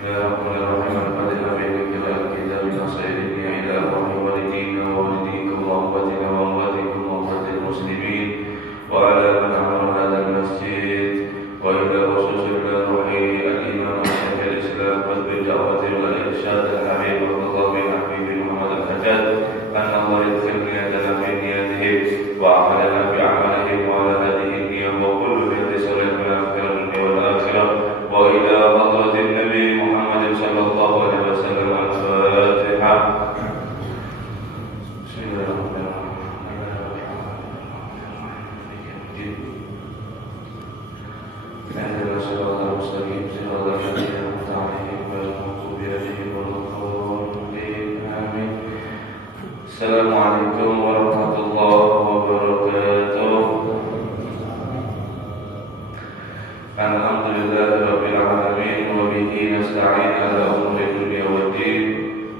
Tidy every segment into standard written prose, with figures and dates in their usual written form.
يا رب الرحيم الفاتحة بيدك إلى كتابك سيدنا إلى روح والدينا ووالديكم وأمتنا وأمتكم وأمة المسلمين وعلى من عمر هذا المسجد وإلى رسول الله روحي الإيمان وشيخ الإسلام والدعوة والإرشاد الحبيب والرضا بالحبيب محمد الحجاج أن الله يدخل نيتنا في نيته وعملنا في عمله وعلى هذه النية وكل بيت صالح من آخر الدنيا والآخرة وإلى حضرة النبي محمد صلى الله عليه وسلم الفاتحة. بسم الله الرحمن الرحيم. اهدنا الصراط المستقيم صراط الذين أنعمت عليهم غير المغضوب عليهم ولا الضالين آمين. السلام عليكم ورحمة الله وبركاته. الحمد لله رب العالمين وبه نستعين على أمور الدنيا والدين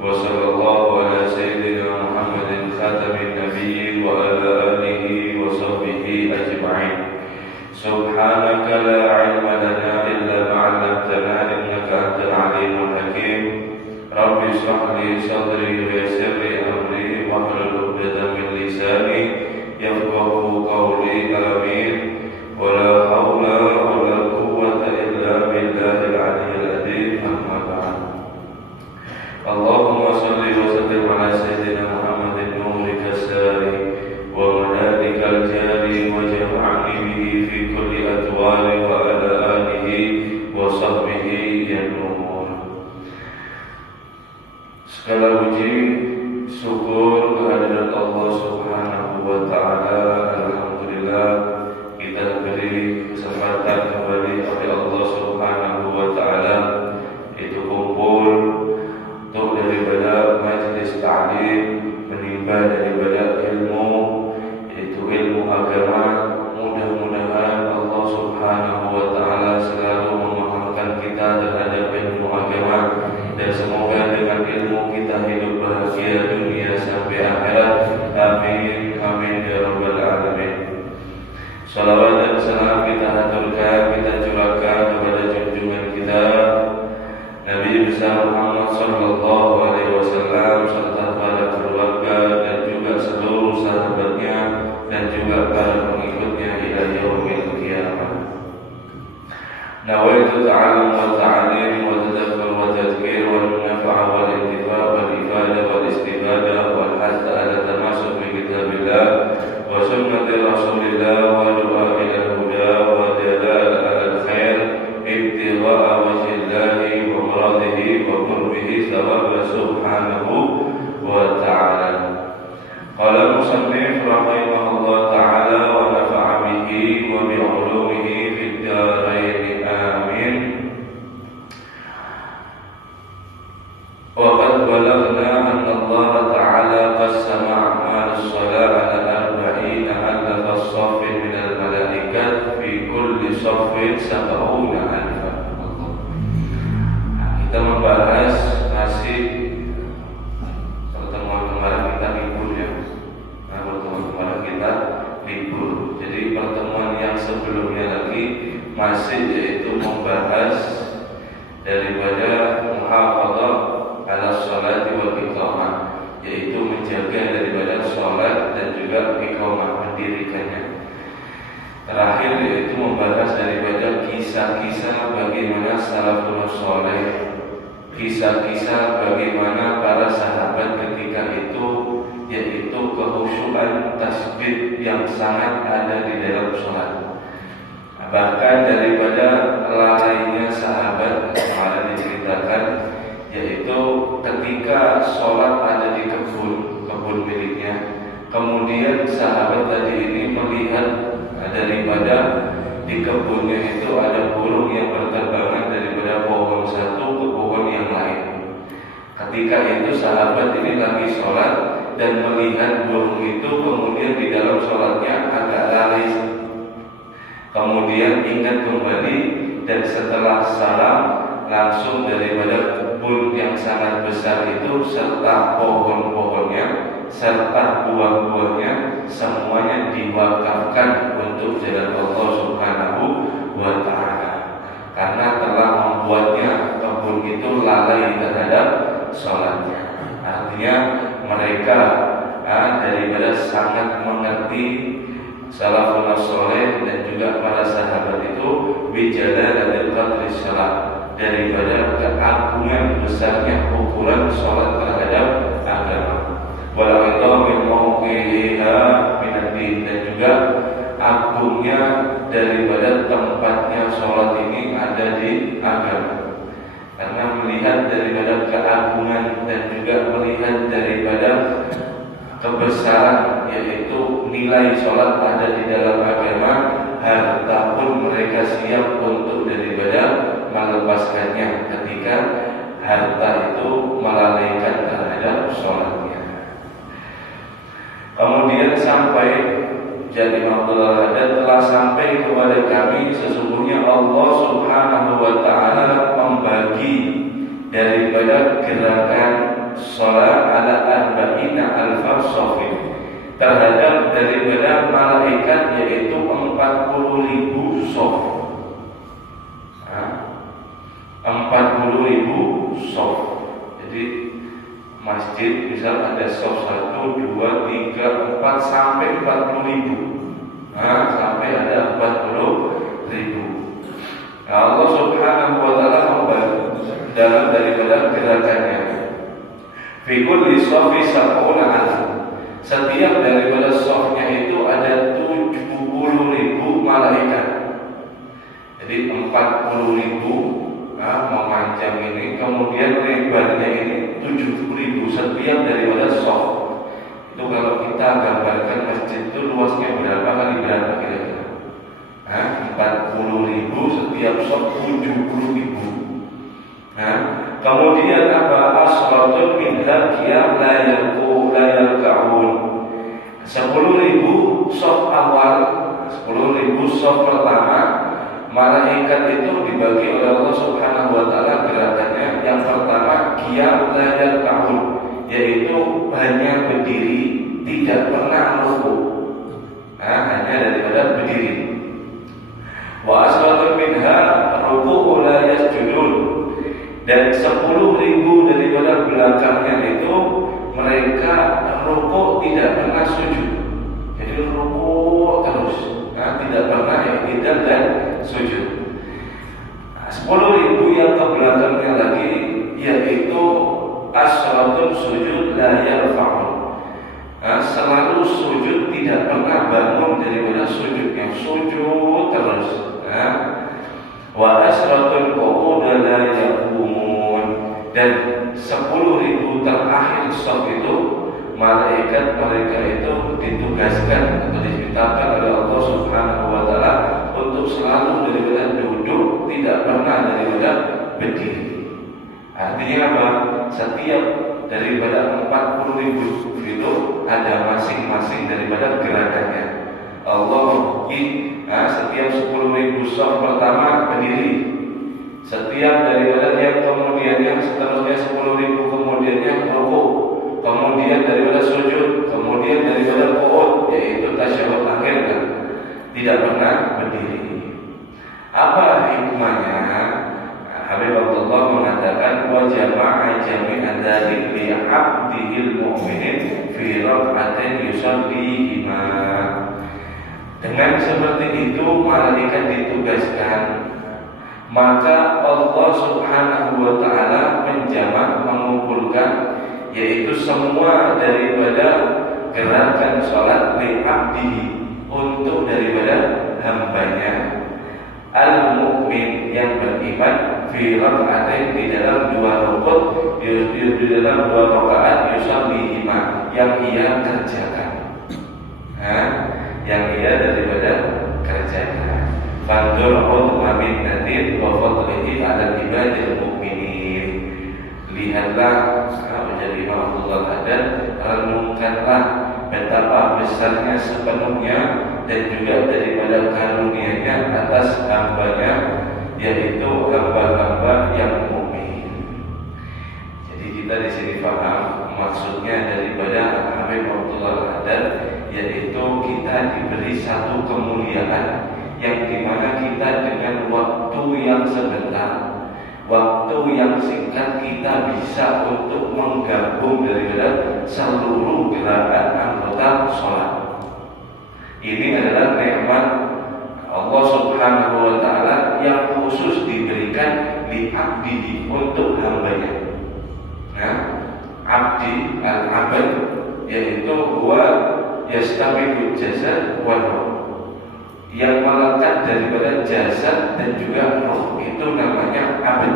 وصلى الله على سيدنا محمد خاتم النبيين وعلى آله وصحبه أجمعين. سبحانك لا علم لنا إلا ما علمتنا إنك أنت العليم الحكيم. رب اشرح لي صدري ويسر لي أمري واحلل عقدة من لساني يفقهوا قولي آمين. ولا حول ولا قوة إلا بالله العلي العظيم. أما بعد. اللهم صل وسلم على سيدنا محمد نورك الساري ومنالك الجاري وجمعني به في كل أدوار وعلى آله وصحبه يا نور. Segala puji syukur kehadirat Allah Subhanahu wa taala. Alhamdulillah kita diberi kesempatan kembali oleh Allah Subhanahu wa taala itu kumpul untuk daripada majlis ta'lim, menimba daripada ilmu, yaitu ilmu agama. Mudah-mudahan Allah Subhanahu wa taala selalu memahamkan kita terhadap ilmu agama dan semoga dengan ilmu kita hidup bahagia dunia sampai akhirat. Amin amin ya rabbal alamin. Salawat dan salam kita haturkan, kita curahkan kepada junjungan kita Nabi besar Muhammad sallallahu alaihi wasallam serta para keluarga dan juga seluruh sahabatnya dan juga para pengikutnya ila yaumil qiyamah. Nawaitu ta'allum wa ta'lim wa tadabbar wa tadhkir wa nafa'a wal intifa' wal ifadah wal istifadah wal hadd ala tamasuk bi kitabillah wa sunnati rasulillah wa du'a ila al-huda wa dalal ala al-khair ibtigha'a wajhillahi wa muradihi wa qurbihi thawaba subhanahu wa ta'ala. Qala musannif rahimahullah ta'ala wa nafa'a bihi wa bi 'ulumihi fid darain amin. Wa qad balagna anna Allah ta'ala qassama a'mal as-salat ala arba'ina alfa as-saffin min al-malaikat fi kulli saffin sab'una alfa. Kita membahas masih pertemuan kemarin kita libur ya. Pertemuan kemarin kita libur. Jadi pertemuan yang sebelumnya lagi masih yaitu membahas daripada muhafadzah ala sholati wal iqamah, yaitu menjaga daripada sholat dan juga iqamah, mendirikannya. Terakhir yaitu membahas daripada kisah-kisah bagaimana salafun sholeh, kisah-kisah bagaimana para sahabat ketika itu, yaitu kekhusyuan tasbih yang sangat ada di dalam sholat. Bahkan daripada lalainya sahabat kemarin diceritakan, yaitu ketika sholat ada di kebun miliknya, kemudian sahabat tadi ini melihat daripada di kebunnya itu ada burung yang berterbangan daripada pohon satu ke pohon yang lain. Ketika itu sahabat ini lagi sholat dan melihat burung itu, kemudian di dalam sholatnya agak lalai. Kemudian ingat kembali dan setelah salam langsung daripada kebun yang sangat besar itu serta pohon-pohonnya serta buah-buahnya semuanya diwakafkan untuk jalan Allah Subhanahu wa ta'ala, karena telah membuatnya kebun itu lalai terhadap sholatnya. Artinya mereka daripada sangat mengerti salafun saleh dan juga para sahabat itu bicara dari qadri sholat, daripada keagungan besarnya ukuran sholat terhadap agama. Wala'idha min mawqi'iha minad-din, dan juga agungnya daripada tempatnya sholat ini ada di agama. Karena melihat daripada keagungan dan juga melihat daripada kebesaran, yaitu nilai sholat ada di dalam agama, harta pun mereka siap untuk daripada melepaskannya ketika harta itu melalaikan terhadap sholatnya. Kemudian sampai jadi Abdullah Haddad telah sampai kepada kami sesungguhnya Allah Subhanahu wa Ta'ala membagi daripada gerakan sholat ala arba'ina alfa shafin terhadap daripada malaikat, yaitu 40.000 shaf. 40.000 shaf. Jadi masjid misal ada shaf 1, 2, 3, 4 sampai 40.000. Sampai ada 40.000. Allah Subhanahu wa Ta'ala membagi dalam daripada gerakannya. Fi kulli shafi sab'una alf. Setiap daripada shafnya itu ada 70.000 malaikat. Jadi 40.000 memanjang ini, kemudian lebarnya ini 70.000 setiap daripada shaf. Itu kalau kita gambarkan masjid itu luasnya berapa kali berapa kira-kira? 40.000 setiap shaf 70.000. Kemudian apa? Asratun min qiyam la yarka'un. 10.000 shaf awal, 10.000 shaf pertama, malaikat itu dibagi oleh Allah Subhanahu wa Ta'ala gerakannya. Yang pertama qiyam la yarka'un, yaitu hanya berdiri, tidak pernah rukuk. Hanya daripada berdiri. Wa asratun minha ruku'u la yasjudun. Dan 10.000 daripada belakangnya itu mereka rukuk tidak pernah sujud. Jadi rukuk terus, tidak pernah i'tidal dan sujud. 10.000 yang ke belakangnya lagi yaitu asratun sujud la yarfa'un. Selalu sujud, tidak pernah bangun daripada sujudnya, sujud terus. Wa asratun qu'ud la yaqumun. Dan 10.000 terakhir shaf itu malaikat mereka itu ditugaskan atau diceritakan oleh Allah Subhanahu wa Ta'ala untuk selalu daripada duduk, tidak pernah daripada berdiri. Artinya apa? Setiap daripada 40.000 itu ada masing-masing daripada gerakannya. Allah bagi setiap 10.000 shaf pertama berdiri, setiap daripada yang kemudiannya seterusnya 10.000 kemudiannya rukuk, kemudian daripada sujud, kemudian daripada qu'ud, yaitu tasyahud akhir, tidak pernah berdiri. Apa hikmahnya? Habib Abdullah mengatakan wa jama'a jami'an dzalik li 'abdihil mu'minin fi rak'atin yusallihima. Dengan seperti itu malaikat ditugaskan, maka Allah Subhanahu wa Ta'ala menjamak, mengumpulkan, yaitu semua daripada gerakan sholat li 'abdihi, untuk daripada hambanya al-mu'min yang beriman fi rak'atain, di dalam 2 rukuk, di dalam 2 rakaat yusallihima, yang ia kerjakan, yang ia daripada kerjakan. Fandur udma min nadir wa fadlihi ala ibadil mu'minin. Lihatlah menjadi Abdullah Haddad, renungkanlah betapa besarnya sepenuhnya dan juga daripada karunia-Nya atas hambanya, yaitu hamba-hamba yang mukmin. Jadi kita di sini paham maksudnya daripada Habib Abdullah Haddad, yaitu kita diberi satu kemuliaan yang dimana kita dengan waktu yang sebentar, waktu yang singkat kita bisa untuk menggabung daripada seluruh gerakan anggota sholat. Ini adalah nikmat Allah Subhanahu wa Ta'ala yang khusus diberikan li abdihi, untuk hambanya. Nah, abdi al-abad yaitu huwa yastabiqul jasad wal ruh, yang melekat daripada jasad dan juga roh, itu namanya abad.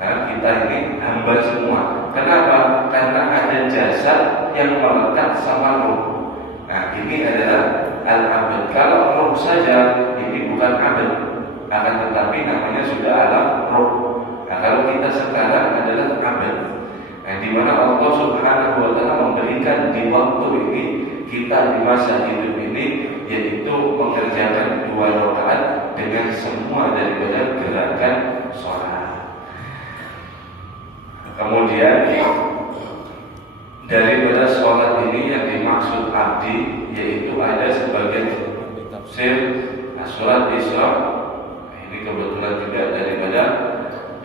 Nah, kita ini hamba semua. Kenapa? Karena ada jasad yang melekat sama roh. Nah, ini adalah al-abad. Kalau roh saja ini bukan abad, akan tetapi namanya sudah alam roh. Nah, kalau kita sekarang adalah abad. Nah, di mana Allah Subhanahu wa Ta'ala memberikan di waktu ini, kita di masa hidup ini, yaitu mengerjakan 2 rakaat dengan semua daripada gerakan sholat. Kemudian daripada sholat ini yang dimaksud abdi, yaitu ada sebagian tafsir surat Isra. Ini kebetulan juga daripada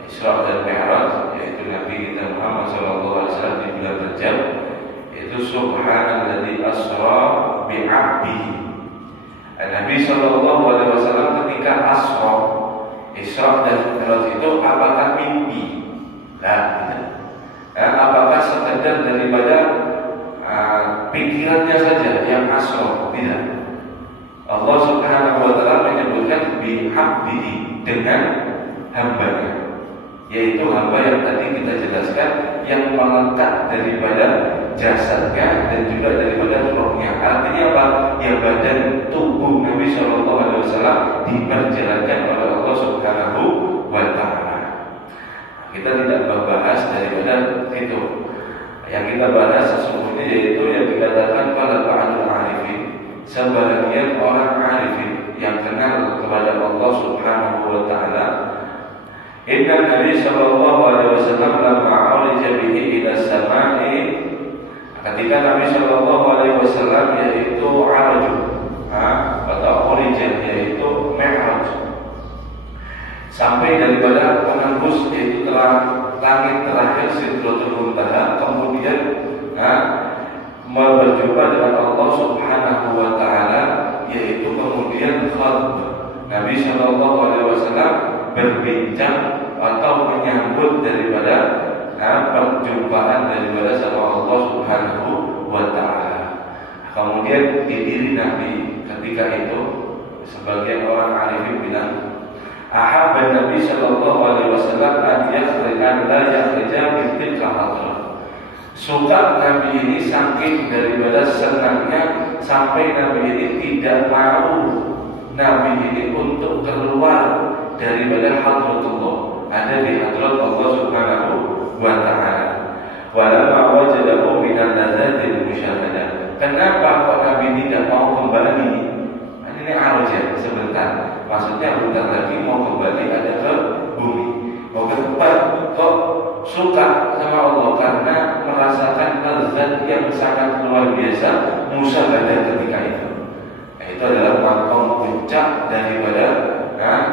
Isra dan Mi'raj, yaitu Nabi kita Muhammad SAW di bulan Rajab, yaitu Subhanalladzi asra bi'abdihi. Nabi SAW ketika asra, Isra dan Mi'raj itu apakah mimpi? Nah, apakah sekedar daripada pikirannya saja yang asra? Tidak. Allah Subhanahu wa Ta'ala menyebutkan bi'abdihi, dengan hambanya, yaitu hamba yang tadi kita jelaskan, yang melekat daripada jasadnya dan juga daripada rohnya. Artinya apa? Ya, badan tubuh Nabi SAW diperjalankan oleh Allah Subhanahu wa Ta'ala. Kita tidak membahas daripada itu. Yang kita bahas sesungguhnya yaitu yang dikatakan pada ba'dul arifin, sebagian orang arifin yang kenal kepada Allah Subhanahu wa Ta'ala. Inna Nabi sallallahu alaihi wasallam lamma urija bihi ila samai, ketika Nabi sallallahu alaihi wasallam yaitu araju, atau urija yaitu mi'raj, sampai daripada menembus yaitu langit terakhir Sidratul Muntaha, kemudian berjumpa dengan Allah Subhanahu wa Ta'ala, yaitu kemudian khalq. Nabi sallallahu alaihi wasallam berbincang atau menyambut daripada perjumpaan daripada sama Allah Subhanahu wa Ta'ala. Kemudian di diri Nabi ketika itu, sebagian orang arifin bilang, ahabban Nabi sallallahu alaihi wasallam an yakhrija la yakhrija min tilka hadrah. Suka Nabi ini saking daripada senangnya sampai Nabi ini tidak mau Nabi ini untuk keluar daripada hadratullah, ada di hadrat Allah Subhanahu wa Ta'ala. Walamma wajadahu minal ladzatil musyahadah. Kenapa kok Nabi tidak mau kembali? Ini arja sebentar. Maksudnya bentar lagi mau kembali ada ke bumi, mau ke tempat. Kok suka sama Allah? Karena merasakan lezat yang sangat luar biasa musyahadah ketika itu. Itu adalah makom puncak daripada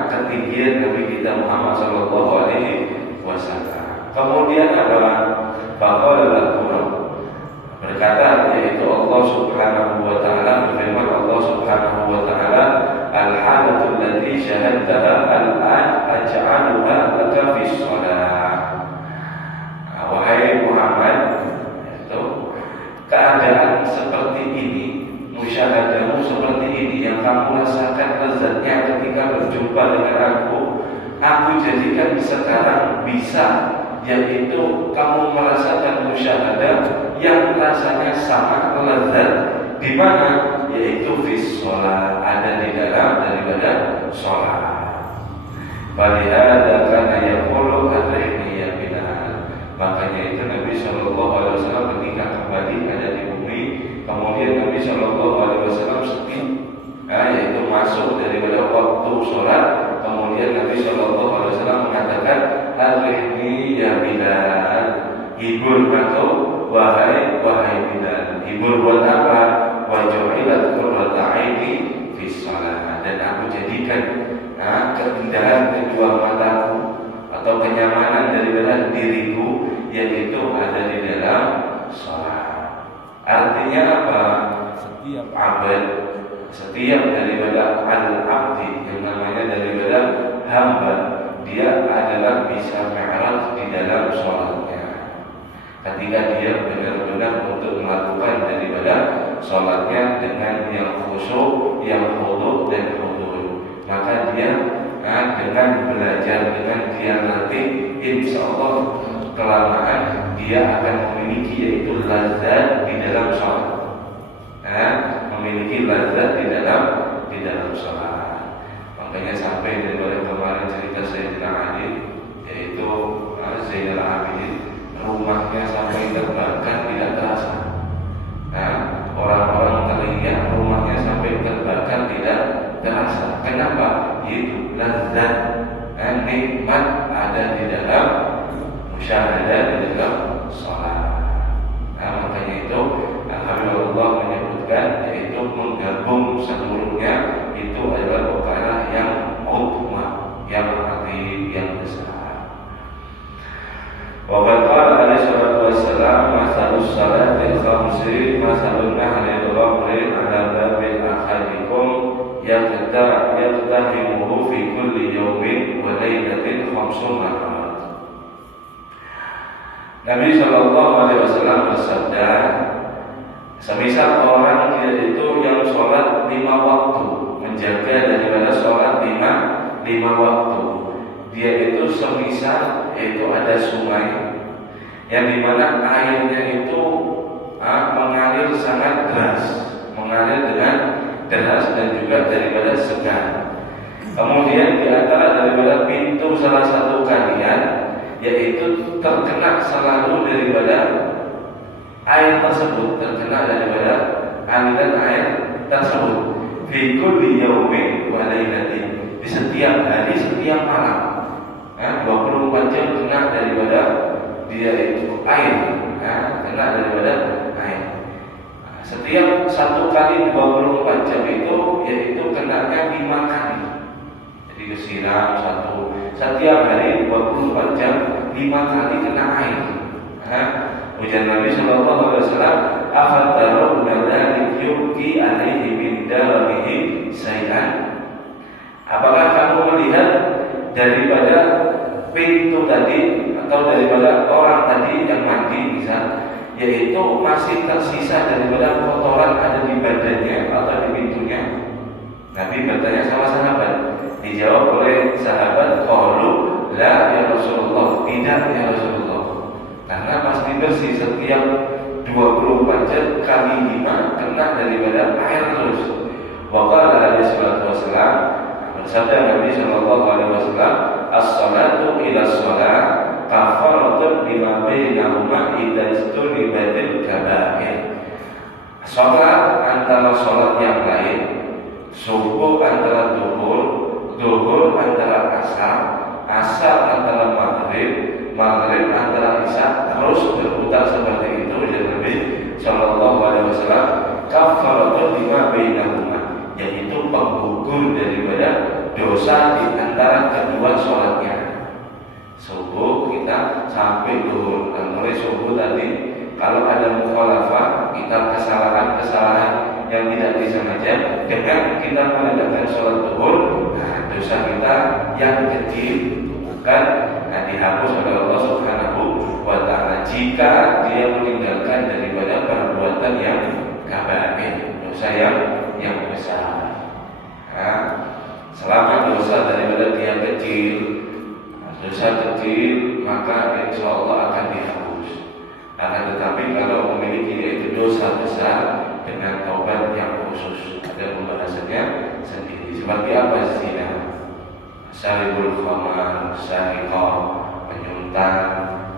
ketinggian Nabi kita Muhammad sallallahu alaihi wasallam. Kemudian adalah faqala al-Qur'an, berkata yaitu Allah Subhanahu wa Ta'ala, berfirman Allah Subhanahu wa Ta'ala, al-hadatul lati syahadtaha al-an aj'aluha laka fis shalah. Wahai Muhammad, itu keadaan seperti ini, musyahadamu seperti ini yang kamu rasakan lezatnya ketika berjumpa dengan aku jadikan sekarang bisa, yaitu kamu merasakan musyahadah yang rasanya sama lezat di mana, yaitu fis shalah, ada di dalam daripada shalat. Falihada kana yaqulu adrihni ya Bilal. Makanya itu Nabi sallallahu alaihi wasallam ketika kembali ada di bumi, kemudian Nabi sallallahu alaihi wasallam sedih, yaitu masuk daripada waktu sholat. Kemudian Nabi sallallahu alaihi wasallam mengatakan, "Arihni ya Bilal." Hibur aku wahai Bilal. Hibur buat apa? Wa ju'ilat qurratu 'aini fi shalah. Dan aku jadikan keindahan kedua mataku atau kenyamanan daripada diriku, yaitu ada di dalam sholat. Artinya apa? Setiap abad, setiap daripada al-abdi, yang namanya daripada hamba, dia adalah bisa mi'raj di dalam sholatnya. Ketika dia benar-benar untuk melakukan daripada sholatnya dengan yang khusyuk, yang khudu' dan khudu', maka dia dengan belajar, dengan dia latih, insya Allah kelamaan dia akan memiliki yaitu lazat di dalam sholat. Memiliki lazat di dalam sholat. Makanya sampai daripada kemarin cerita Sayyidina Ali, yaitu Zainal Abidin, rumahnya sampai terbakar tidak terasa. Orang-orang terlihat rumahnya sampai terbakar tidak terasa. Kenapa? Itu lazat, nikmat ada di dalam musyahadah, di dalam sholat. Makanya itu Alhamdulillah menyebutkan yaitu menggabung seluruhnya itu adalah perkara yang utama, yang agung, yang besar. Wa qala alaihi salatu wassalam, masalus salatil khamsi masalun nahlil ghamri ala babil akhadikum yaqtahimuhu fi kulli yawmin wa laylatin khamsun marrat. Nabi sallallahu alaihi wasallam bersabda, semisal orang dia itu yang sholat 5 waktu, menjaga daripada sholat 5 waktu, dia itu semisal itu ada sungai yang dimana airnya itu mengalir sangat deras, mengalir dengan deras dan juga daripada segar. Kemudian di antara daripada pintu salah satu kalian yaitu terkena selalu daripada air tersebut, terkena daripada aliran air tersebut. Fi kulli yawmin wa lailatin, di setiap hari, setiap malam. 24 jam kena daripada dia itu air, kena daripada air. Setiap 1 kali 24 jam itu yaitu kenanya 5 kali. Jadi kesiram setiap hari 24 jam 5 kali kena air. Ujian Nabi sallallahu alaihi wasallam, afataruna dzalik yuqi alaihi min darbihi syai'an. Apakah kamu melihat daripada pintu tadi atau daripada orang tadi yang mandi misal, yaitu masih tersisa daripada kotoran ada di badannya atau di pintunya? Nabi bertanya sama sahabat. Dijawab oleh sahabat, qalu la ya Rasulullah, tidak ya Rasulullah, karena pasti bersih setiap 24 jam kali 5 kena daripada air terus. Wa qala alaihi salatu wassalam, bersabda Nabi sallallahu alaihi wasallam, as-salatu ila shalah kafaratun lima bainahuma idza istunibatil kaba'ir. Salat antara salat yang lain, subuh antara duhur antara asar antara maghrib antara isya, terus berputar seperti itu. Jadi Nabi sallallahu alaihi wasallam, kafaratun lima bainahuma, yaitu penggugur daripada dosa di antara kedua sholatnya. Subuh kita sampai duhur, dan mulai subuh tadi kalau ada mukhalafah, kita kesalahan yang tidak disengaja, dengan kita menegakkan sholat duhur, dosa kita yang kecil bukan dihapus oleh Allah Subhanahu wa ta'ala jika dia meninggalkan daripada perbuatan yang kabair, dosa yang besar. Selama dosa daripada dia kecil, maka insya Allah akan dihapus. Akan tetapi kalau memiliki yaitu dosa besar dengan taubat yang khusus, ada pembahasannya sendiri. Seperti apa zina, syaribul khamar, syariqah, penyuntan,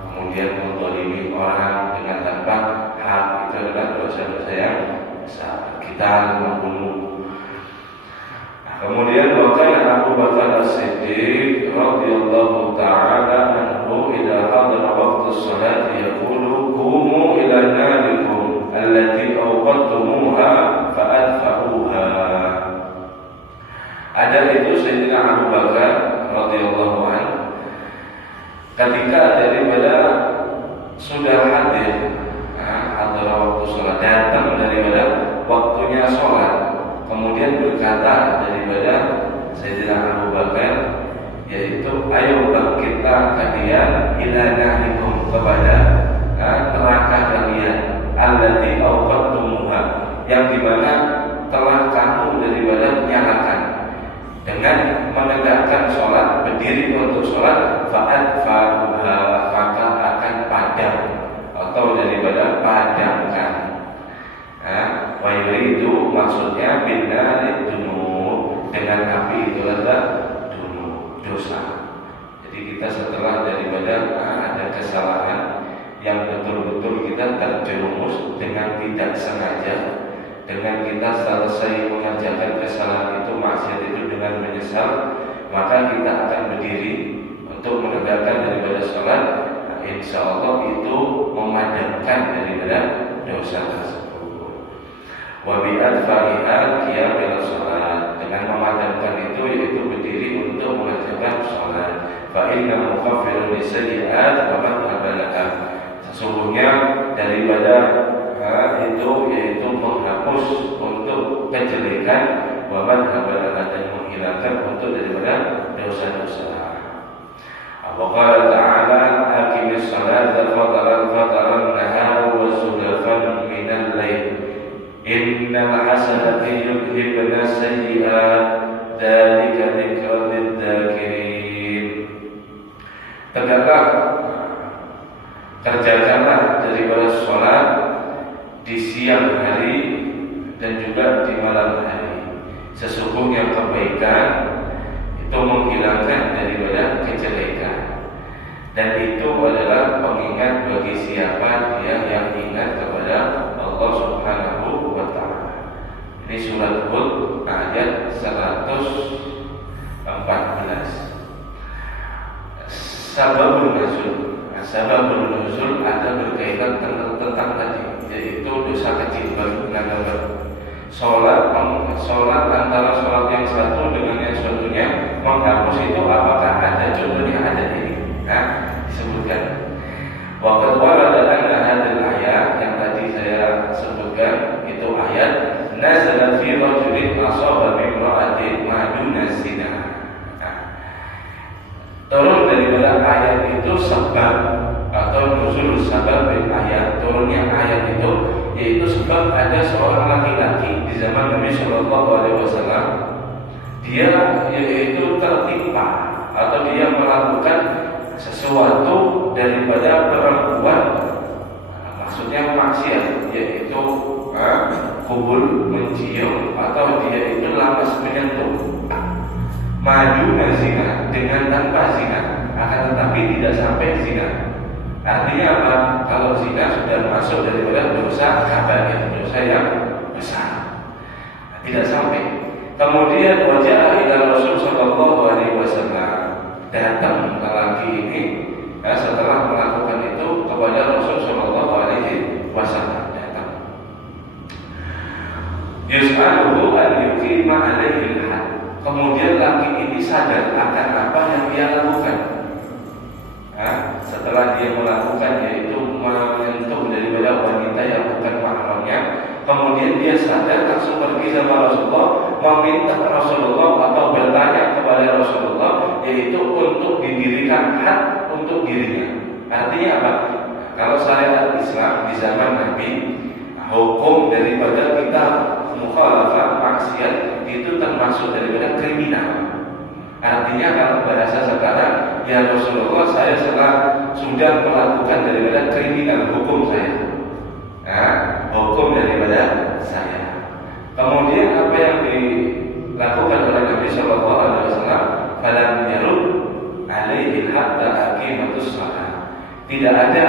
kemudian menzalimi orang dengan tanpa hak, itu adalah dosa-dosa yang besar. Kita membunuh. Kemudian wakil Abu Bakar As-Siddiq radhiyallahu ta'ala anhu idza hadara waqtus salat yaqulu qumu ila narikum allati awqadtumuha fa'adfa'uha. Ada itu Sayyidina Abu Bakar radhiyallahu anhu ketika daripada sudah hadir antara waktu sholat, datang daripada waktunya sholat, kemudian berkata daripada Sayyidina Abu Bakar, yaitu ayo bangkitlah kalian ila nahikum, kepada neraka kalian, allati awqattumuha, yang dimana telah kamu daripada nyalakan dengan menegakkan sholat, berdiri untuk sholat, fa'adfaruha, maka akan padam atau daripada padamkan. Wa yuridu, maksudnya bina lidunu, dengan api itu adalah dunu, dosa. Jadi kita setelah daripada ada kesalahan yang betul-betul kita terjerumus dengan tidak sengaja, dengan kita selesai mengerjakan kesalahan itu, maksiat itu dengan menyesal, maka kita akan berdiri untuk menegakkan daripada sholat. Insya Allah itu memadamkan daripada dosa tersebut. Wa bi'adfariha qiyamil sholat, dengan memadamkan itu yaitu berdiri untuk mengerjakan sholat. Fa inna mukaffirun lisayyi'at wa man abalaka, sesungguhnya daripada itu yaitu menghapus untuk kejelekan, wa man abalaka, dan menghilangkan untuk daripada dosa-dosa. Wa-qala ta'ala aqimis salata fataran nahar wa zulfan minal lail innal hasanati yudhibna sayyi'at dzalika dzikra lidzakirin. Tegaklah, kerjakanlah daripada sholat di siang hari dan juga di malam hari. Sesungguhnya kebaikan itu menghilangkan daripada kejelekan, dan itu adalah pengingat bagi siapa dia yang ingat kepada Allah Subhanahu wa Ta'ala. Ini surat Hud ayat 114. Sababul nuzul ada berkaitan tentang tadi, yaitu dosa kecil bagi sholat antara sholat yang satu dengan yang satunya menghapus itu, apakah ada contohnya? Ada ini disebutkan. Waqad warada anna hadhihi ayat, yang tadi saya sebutkan itu ayat nazalat fi rajulin asaba bimra'atin maduna zina. Turun daripada ayat itu sebab atau nuzul sabab ayat, turunnya ayat itu yaitu sebab ada seorang laki-laki di zaman Nabi Shallallahu Alaihi Wasallam, dia yaitu tertimpa atau dia melakukan sesuatu daripada perempuan, maksudnya maksiat, yaitu kubul, mencium, atau dia itu lamas menyentuh, maju zina, dengan tanpa zina, akan tetapi tidak sampai zina. Artinya apa? Kalau zina sudah masuk daripada dosa kabair, dosa yang besar, tidak sampai. Kemudian wajah ila Rasul Sallallahu Alaihi Wasallam, datang lelaki ini setelah melakukan itu kepada Rasul Sallallahu Alaihi Wasallam, datang. Yus'aluhu an yuqima alaihi al-had. Kemudian laki ini sadar akan apa yang dia lakukan. Setelah dia melakukan, yaitu menyentuh daripada wanita yang bukan mahramnya, kemudian dia sadar, langsung pergi sama Rasulullah, meminta Rasulullah atau bertanya kepada Rasulullah, yaitu untuk didirikan had untuk dirinya. Artinya apa? Kalau syariat Islam di zaman Nabi, hukum daripada kita mukhalafah, maksiat, itu termasuk daripada kriminal. Artinya kalau bahasa sekarang, ya Rasulullah, saya sudah melakukan daripada kriminal, hukum saya, hukum daripada saya. Kemudian apa yang dilakukan oleh Nabi Shallallahu Alaihi Wasallam, falam yarud alaihi hatta aqimatus shalah. Tidak ada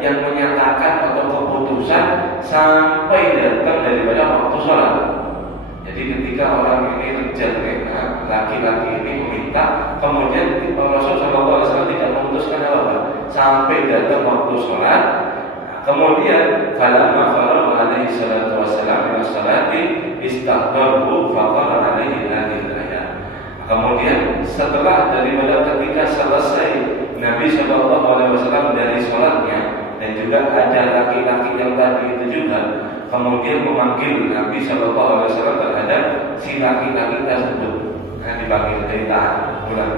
yang menyatakan atau keputusan sampai datang daripada waktu sholat. Jadi ketika orang ini terjadi, laki-laki ini meminta, kemudian Rasul Sallallahu Alaihi Wasallam tidak memutuskan apa-apa sampai datang waktu sholat. Kemudian falamma faragha alaihi salatu wassalam min as-salati istaqbalahu faqala alaihi hadhihi al-ayat. Kemudian setelah daripada ketika selesai Nabi Sallallahu Dan juga ada laki-laki yang tadi itu juga kemudian memanggil Nabi Shallallahu Alaihi Wasallam terhadap si laki-laki tersebut. Dipanggil dari tahan, pulang,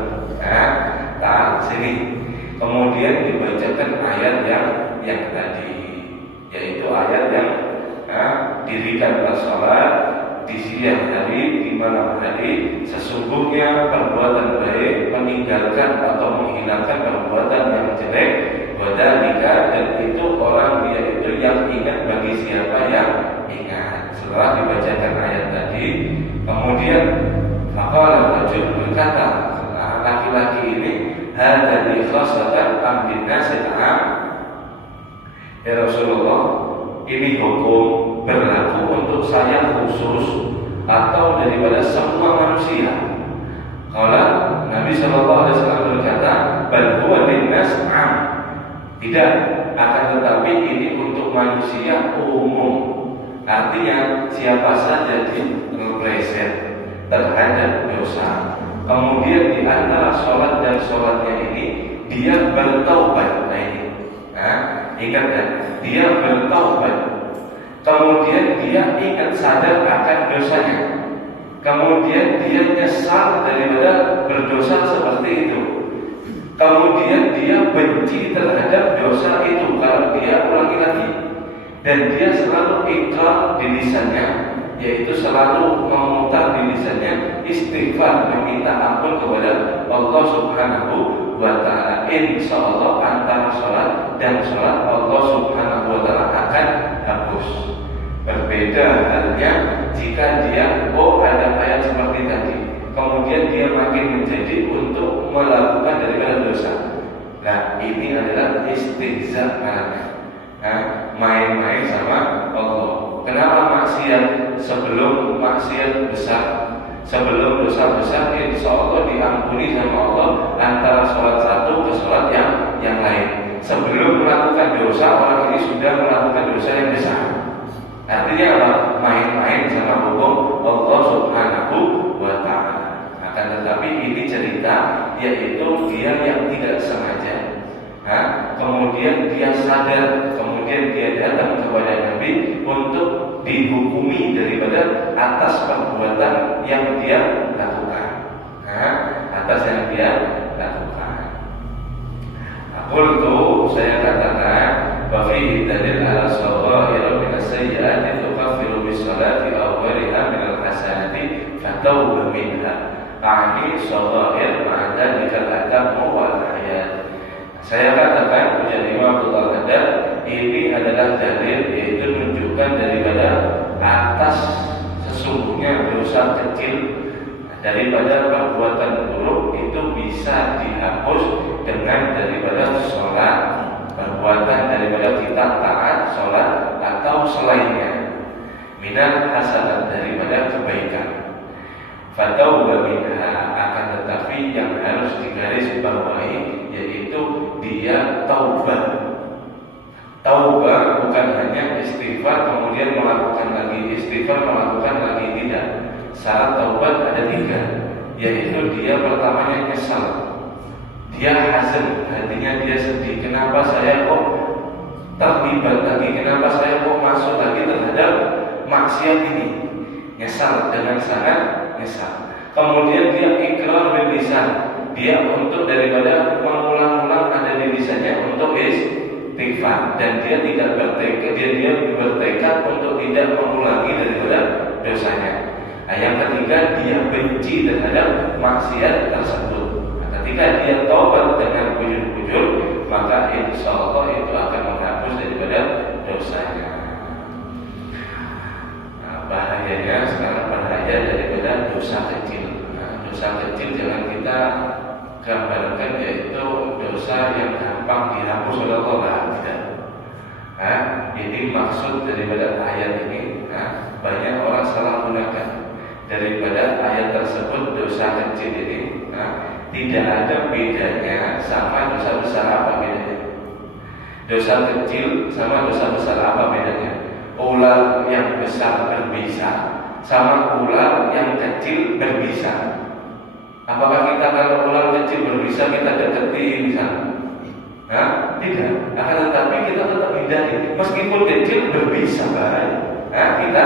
tahan sini. Kemudian dibacakan ayat yang tadi, yaitu ayat yang dirikanlah sholat di siang hari, di malam hari. Sesungguhnya perbuatan baik meninggalkan atau menghilangkan perbuatan yang jelek. Wadalika, dan itu orang dia itu yang ingat bagi siapa yang ingat. Setelah dibacakan ayat tadi, kemudian faqala rajul, berkata laki-laki ini, hadza khassatan am binnasil am. Ya Rasulullah, ini hukum berlaku untuk saya khusus atau daripada semua manusia? Kalau Nabi Shallallahu Alaihi Wasallam berkata, bal huwa linnas am. Tidak, akan tetapi ini untuk manusia umum. Artinya siapa saja terpleset terhadap dosa, kemudian di antara sholat dan sholatnya ini dia bertaubat. Nah ini, ingat kan? Dia bertaubat. Kemudian dia ingat sadar akan dosanya. Kemudian dia nyesal daripada berdosa seperti itu. Kemudian dia benci terhadap dosa itu kalau dia ulangi lagi. Dan dia selalu ikrar di lisannya, yaitu selalu memutar di lisannya istighfar, meminta ampun kepada Allah Subhanahu wa Ta'ala. Insyaallah antara sholat dan sholat Allah Subhanahu wa Ta'ala akan hapus. Berbeda halnya jika dia ada ayat seperti tadi, kemudian dia makin menjadi untuk melakukan daripada dosa. Nah ini adalah istihza, main-main sama Allah. Kenapa maksiat sebelum maksiat besar, sebelum dosa besar, insya Allah diampuni sama Allah antara sholat satu ke sholat yang lain. Sebelum melakukan dosa, orang ini sudah melakukan dosa yang besar. Artinya apa? Main-main sama hukum Allah Subhanahu wa Ta'ala. Akan tetapi ini cerita, yaitu dia yang tidak sengaja, kemudian dia sadar, kemudian dia datang kepada Nabi untuk dihukumi daripada atas perbuatan yang dia lakukan, atas yang dia lakukan. Qultu, saya katakan, wa fihi dalil ala shaghair min as-sayyi'ati tukaffiru bis-salati aw ghairiha min al-hasanati fatawba minha. Ani shaghair ma'ada dikatakan wal hayat. Saya katakan, ujar Imam Abdullah Haddad, ini adalah dalil, yaitu menunjukkan daripada atas sesungguhnya dosa kecil daripada perbuatan buruk itu bisa dihapus dengan daripada sholat, perbuatan daripada kita taat sholat atau selainnya, minal hasanat daripada kebaikan. Fatauba minha, akan tetapi yang harus digarisbawahi yaitu dia taubat. Taubat bukan hanya istighfar kemudian melakukan lagi istighfar, melakukan lagi, tidak. Syarat taubat ada 3, yaitu dia pertamanya nyesal, dia hazan, artinya dia sedih. Kenapa saya kok terlibat lagi? Kenapa saya kok masuk lagi terhadap maksiat ini? Nyesal, dengan sangat nyesal. Kemudian dia ikrar bil lisan, dia untuk daripada mengulang-ulang ada di lisannya untuk istighfar, dan dia tidak bertekad, dia bertekad untuk tidak mengulangi daripada dosanya. Yang ketiga, dia benci terhadap maksiat tersebut. Ketika dia taubat dengan bujur-bujur, maka insya Allah itu akan menghapus daripada dosanya. Bahayanya sekarang bahaya daripada dosa kecil. Dosa kecil jangan kita gambarkan yaitu dosa yang gampang dihapus oleh Allah, tidak. Ini maksud daripada ayat ini. Banyak orang salah gunakan daripada ayat tersebut. Dosa kecil ini tidak ada bedanya sama dosa besar. Apa bedanya? Dosa kecil sama dosa besar apa bedanya? Ular yang besar berbisa sama ular yang kecil berbisa. Apakah kita kalau ular kecil berbisa kita deketi bisa? Tidak. Akan tetapi kita tetap hindari. Meskipun kecil berbisa baik, kita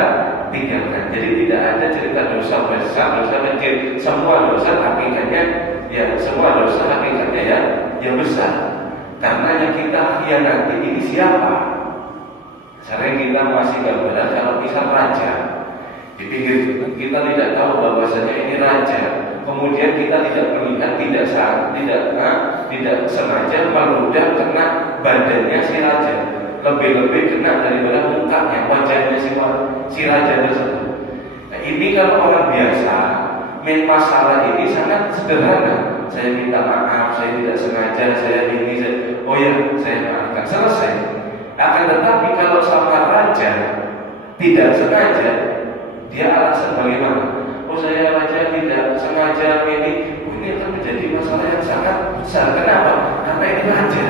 tinggalkan. Jadi tidak ada cerita dosa besar, dosa kecil. Semua dosa hakikatnya ya besar. Karena yang kita khianati ini siapa? Sering kita masih gambaran kalau misal raja di pinggir kita tidak tahu bahwasanya ini raja. Kemudian kita tidak melihat, tidak sengaja meludah kena badannya si raja. Lebih-lebih kena daripada mukanya, wajahnya si raja tersebut. Nah, ini kalau orang biasa, masalah ini sangat sederhana. Saya minta maaf, saya tidak sengaja, saya maafkan, selesai. Akan tetapi kalau sama raja tidak sengaja, dia alasan bagaimana? Saya raja tidak sengaja ini akan menjadi masalah yang sangat besar. Kenapa? Karena ini raja.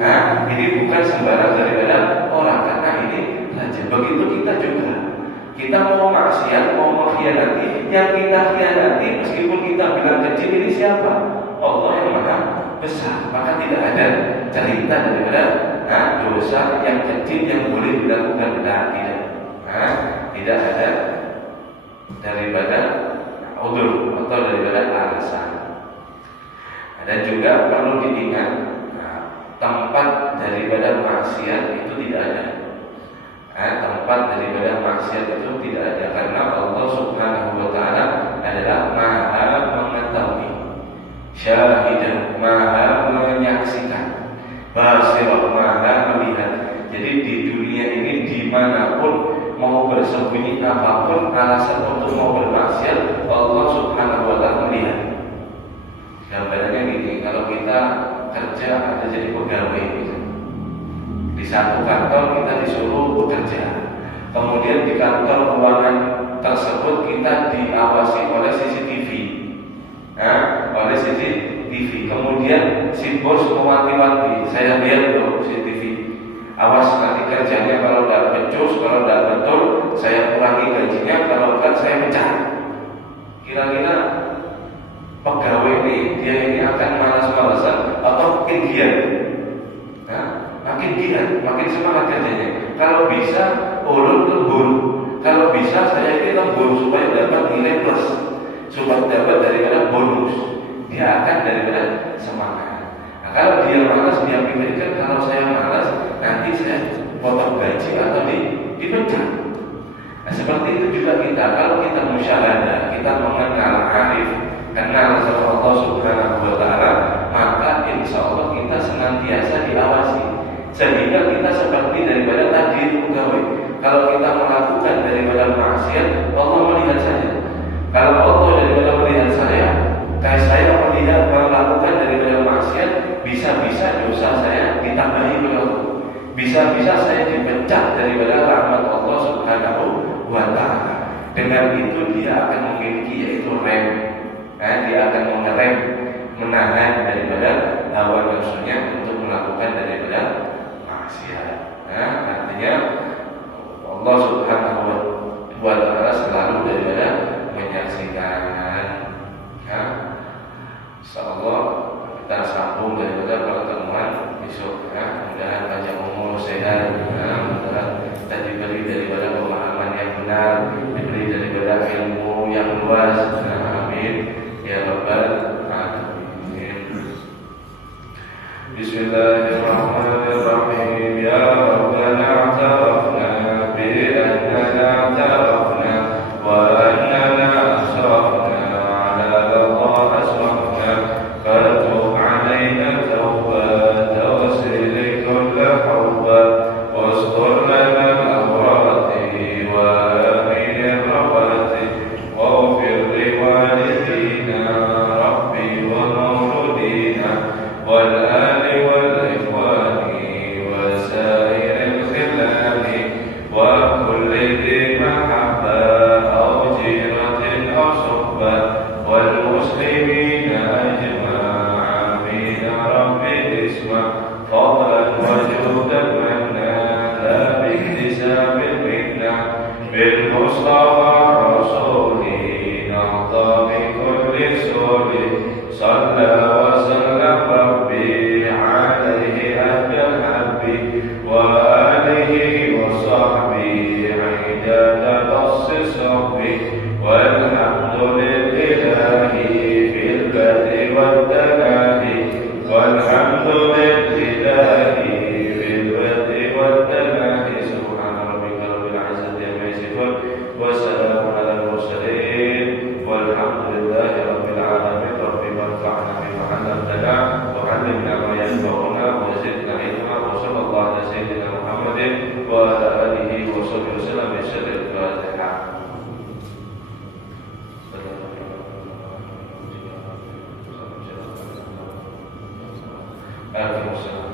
Nah, ini bukan sembarang daripada orang, karena ini raja. Begitu kita juga. Kita mau maksiat, mau mengkhianati, yang kita khianati meskipun kita bilang kecil, ini siapa? Allah yang maha besar. Maka tidak ada cerita daripada dosa yang kecil yang boleh dilakukan. Tidak ada daripada udzur atau daripada alasan. Dan juga perlu diingat, tempat daripada maksiat itu tidak ada. Tempat daripada maksiat itu tidak ada, karena Allah Subhanahu wa Ta'ala adalah Maha mengetahui, syahidah, Maha menyaksikan, basirah, Maha melihat. Jadi di dunia ini dimanapun mau bersembunyi apapun alasan untuk mau bermaksiat, Allah Subhanahu wa Ta'ala melihat. Gambarannya gini, kalau kita kerja ada jadi pegawai gitu. Di satu kantor kita disuruh bekerja, kemudian di kantor ruangan tersebut kita diawasi oleh CCTV, kemudian si bos mewanti-wanti, saya lihat dong CCTV, awas nanti kerjanya kalau tidak becus, kalau tidak betul saya kurangi gajinya, kalau enggak saya pecat. Kira-kira pegawai dia ini akan malas-malasan atau makin giat? Makin giat, makin semangat kerjanya. Kalau bisa ulun lembur, kalau bisa saya ini lembur supaya dapat nilai plus, supaya dapat daripada bonus. Dia akan daripada semangat. Nah, kalau dia malas, dia pikirkan kalau saya malas nanti saya potong gaji atau dipecat. Nah, seperti itu juga kita. Kalau kita musyahadah, kita mengenal arif, kenal sama Allah Subhanahu wa Ta'ala, maka insya Allah kita senantiasa diawasi, sehingga kita seperti daripada tadi pegawai. Kalau kita melakukan daripada maksiat, Allah melihat saja. Kalau Allah daripada melihat kayak saya melakukan daripada maksiat, bisa-bisa dosa saya ditambahi oleh Allah, bisa-bisa saya dipecat daripada rahmat Allah Subhanahu wa Ta'ala. Dengan itu dia akan memiliki yaitu rem. Dia akan mengerem, menahan daripada hawa nafsunya untuk melakukan daripada maksiat. Artinya Allah Subhanahu wa Ta'ala selalu daripada menyaksikan. Insyaallah kita sambung daripada pertemuan besok. Mudah-mudahan panjang umur, sehat, mudah-mudahan kita diberi daripada pemahaman yang benar, diberi daripada ilmu yang luas. Amin ya rabbal alamin. Bismillahirrahmanirrahim. Ya Rabbana a'tarafna bi annana a'tarafna wa annana asrafna ala Allah asrafna fatub alaina tawbatan wasil kulla hawba wastur lana al-awrati wa amin al-rawati waghfir liwalidina rabbi wa mawludina wal ali wal ikhwani wa sa'iril khilani wa kulli dhi mahabba aw jiratin aw suhba wal muslimina ajma'a amin ya rabbi isma fadlan wa judan manna la biktisabil minna bil mustafa rasuli na'ta bi kulli suli صلى وسلم ربي عليه أهل الحب والتناهي والحمد لله بالبدء والتناهي سبحان ربك رب العزة عما يصفون وسلام على المرسلين والحمد لله رب العالمين رب انفعنا بما علمتنا وعلمنا ما ينفعنا وزدنا علما وصلى الله على سيدنا محمد وعلى آله وصحبه وسلم بسر الفاتحة. Waalaikumsalam.